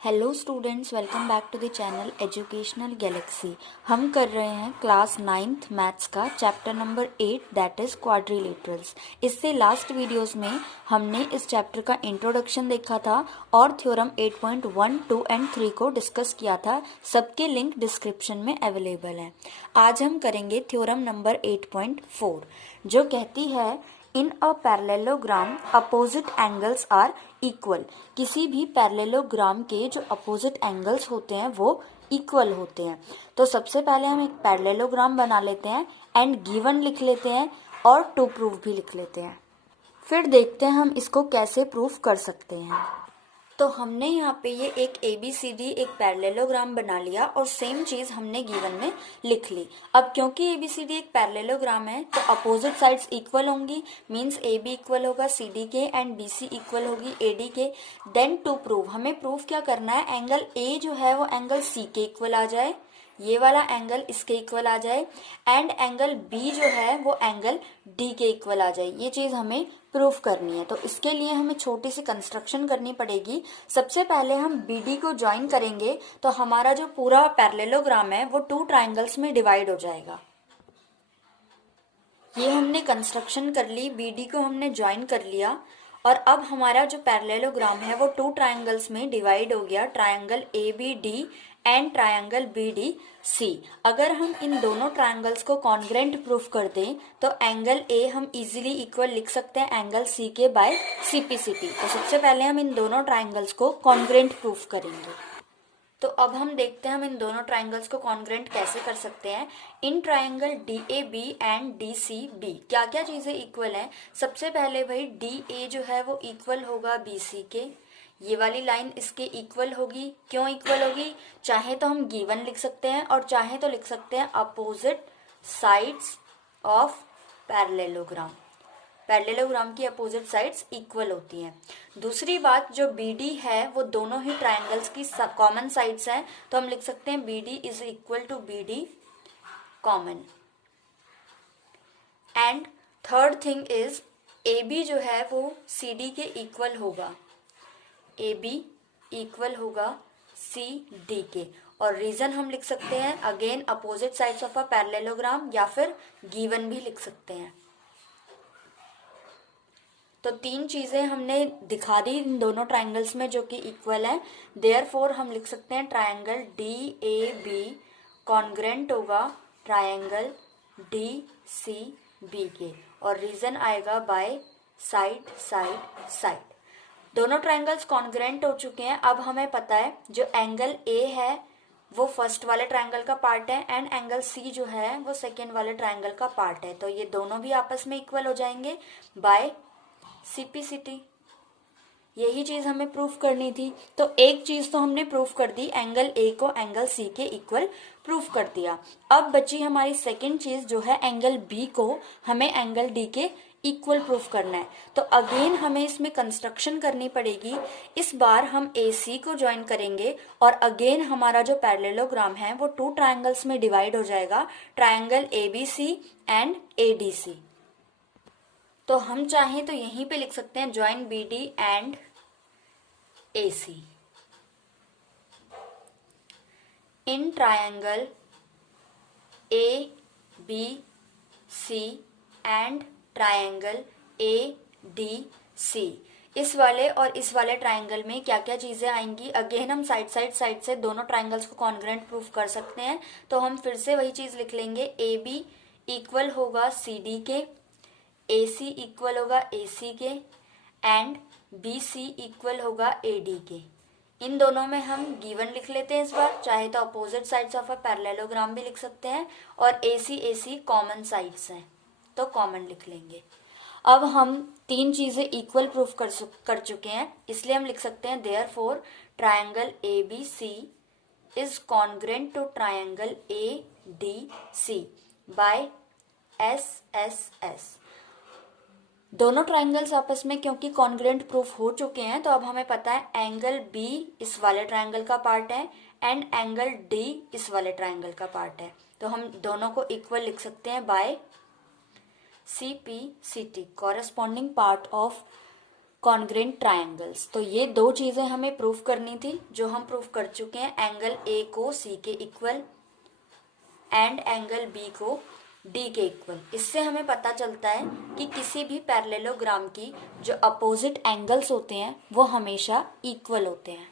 Hello students, welcome back to the channel educational galaxy. हम कर रहे हैं क्लास 9th मैथ्स का chapter number 8 that is quadrilaterals. इससे लास्ट वीडियोस में हमने इस चैप्टर का इंट्रोडक्शन देखा था और थ्योरम 8.1, 2 एंड 3 को डिस्कस किया था। सबके लिंक डिस्क्रिप्शन में अवेलेबल है। आज हम करेंगे थ्योरम नंबर 8.4 जो कहती है in a parallelogram opposite angles are equal. किसी भी पैरेललोग्राम के जो अपोजिट एंगल्स होते हैं वो इक्वल होते हैं। तो सबसे पहले हम एक पैरेललोग्राम बना लेते हैं एंड गिवन लिख लेते हैं और टू प्रूफ भी लिख लेते हैं। फिर देखते हैं हम इसको कैसे प्रूफ कर सकते हैं। तो हमने यहाँ पे ये एक ABCD एक पैरेललोग्राम बना लिया और सेम चीज हमने गिवन में लिख ली। अब क्योंकि ABCD एक पैरेललोग्राम है तो अपोजिट साइड्स इक्वल होंगी, मींस AB इक्वल होगा CD के एंड BC इक्वल होगी AD के। देन टू प्रूव हमें प्रूफ क्या करना है, एंगल A जो है वो एंगल C के इक्वल आ जाए, ये वाला एंगल इसके इक्वल आ जाए एंड एंगल B जो है वो एंगल D के इक्वल आ जाए। ये चीज हमें प्रूफ करनी है। तो इसके लिए हमें छोटी सी कंस्ट्रक्शन करनी पड़ेगी। सबसे पहले हम BD को ज्वाइन करेंगे तो हमारा जो पूरा पैरेललोग्राम है वो 2 ट्राइंगल्स में डिवाइड हो जाएगा। ये हमने कंस्ट्रक्शन कर ली, BD को हमने ज्वाइन कर लिया और अब हमारा जो पैरेललोग्राम है वो 2 ट्राइंगल्स में डिवाइड हो गया, triangle ABD and triangle BDC। अगर हम इन दोनों ट्राइंगल्स को कॉन्ग्रेंट प्रूफ कर दें तो एंगल A हम इजीली इक्वल लिख सकते हैं एंगल C के बाय CPCT। तो सबसे पहले हम इन दोनों ट्राइंगल्स को कॉन्ग्रेंट प्रूफ करेंगे। तो अब हम देखते हैं हम इन दोनों ट्राइंगल्स को कॉन्ग्रेंट कैसे कर सकते हैं। In triangle DAB and DCB क्या क्या चीजें इक्वल हैं। सबसे पहले भाई DA जो है वो इक्वल होगा BC के, ये वाली लाइन इसके इक्वल होगी। क्यों इक्वल होगी, चाहे तो हम गिवन लिख सकते हैं और चाहे तो लिख सकते हैं opposite sides of parallelogram. Parallelogram की अपोजिट साइड्स इक्वल होती हैं। दूसरी बात, जो BD है वो दोनों ही ट्राइंगल्स की कॉमन साइड्स हैं, तो हम लिख सकते हैं BD is equal to BD common. And third thing is AB जो है वो CD के इक्वल होगा, AB इक्वल होगा CD के। और रीजन हम लिख सकते हैं again opposite sides of a parallelogram या फिर गिवन भी लिख सकते हैं। तो 3 चीजें हमने दिखा दी इन दोनों ट्राइंगल्स में जो कि इक्वल है। देयरफॉर हम लिख सकते हैं ट्राइंगल DAB कॉन्ग्रेंट होगा ट्राइंगल DCB के और रीजन आएगा बाय साइड साइड साइड। दोनों ट्राइंगल्स कॉन्ग्रेंट हो चुके हैं। अब हमें पता है जो एंगल A है वो फर्स्ट वाले ट्राइंगल का पार्ट है एंड एंगल C जो है वो सेकेंड वाले ट्राइंगल का पार्ट है। तो ये दोनों भी आपस में इक्वल हो जाएंगे बाय CPCT। यही चीज हमें प्रूफ करनी थी। तो एक चीज तो हमने प्रूफ कर दी, एंगल A को एंगल C के इक्वल प्रूफ कर दिया। अब बची हमारी सेकेंड चीज जो है एंगल B को हमें एंगल D के इक्वल प्रूफ करना है। तो अगेन हमें इसमें कंस्ट्रक्शन करनी पड़ेगी। इस बार हम AC को ज्वाइन करेंगे और अगेन हमारा जो पैरेललोग्राम है वो 2 ट्राइंगल्स में डिवाइड हो जाएगा, ट्राइंगल ABC एंड ADC। तो हम चाहें तो यहीं पे लिख सकते हैं join BD and AC in triangle ABC and triangle ADC। इस वाले और इस वाले ट्राइंगल में क्या क्या चीजें आएंगी, अगेन हम साइड से दोनों ट्राइंगल्स को कॉन्ग्रेंट प्रूफ कर सकते हैं। तो हम फिर से वही चीज लिख लेंगे, AB इक्वल होगा CD के, AC इक्वल होगा AC के एंड BC इक्वल होगा AD के। इन दोनों में हम गिवन लिख लेते हैं इस बार, चाहे तो opposite sides of a parallelogram भी लिख सकते हैं और AC कॉमन साइड्स हैं तो कॉमन लिख लेंगे। अब हम 3 चीजें इक्वल प्रूफ कर चुके हैं, इसलिए हम लिख सकते हैं therefore triangle ABC is congruent to triangle ADC by SSS। दोनों ट्राइंगल्स आपस में क्योंकि कॉन्ग्रेंट प्रूफ हो चुके हैं तो अब हमें पता है एंगल B इस वाले ट्राइंगल का पार्ट है एंड एंगल D इस वाले ट्राइंगल का पार्ट है। तो हम दोनों को इक्वल लिख सकते हैं by CPCT, corresponding part of congruent triangles. तो ये दो चीजें हमें प्रूफ करनी थी जो हम प्रूफ कर चुके हैं, एंगल ए को सी के इक्वल एंड एंगल बी को डी के इक्वल। इससे हमें पता चलता है कि किसी भी पैरेललोग्राम की जो अपोजिट एंगल्स होते हैं वो हमेशा इक्वल होते हैं।